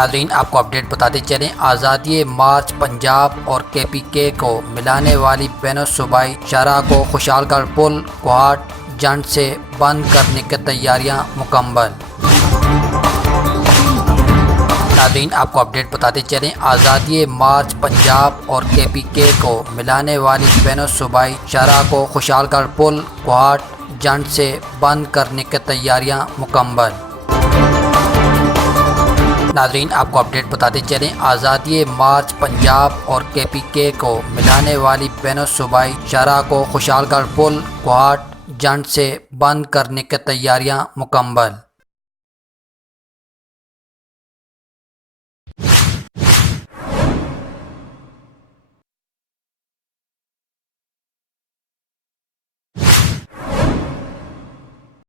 नाज़रीन, आपको अपडेट बताते चलें, आज़ादी मार्च पंजाब और KPK को मिलाने वाली बैन सूबाई शाहराह को खुशालगढ़ पुल कोहाट जंड से बंद करने की तैयारियां मुकम्मल। नाज़रीन, आपको अपडेट बताते चलें, आज़ादी मार्च पंजाब और KPK को मिलाने वाली बैन सूबाई शाहराह को खुशालगढ़ पुल कोहाट जंड से बंद करने की तैयारियां मुकम्मल। नाज़रीन, आपको अपडेट बताते चलें, आज़ादी मार्च पंजाब और KPK को मिलाने वाली बैन सूबाई शाहराह को खुशालगढ़ पुल कोहाट जंड से बंद करने की तैयारियां मुकम्मल।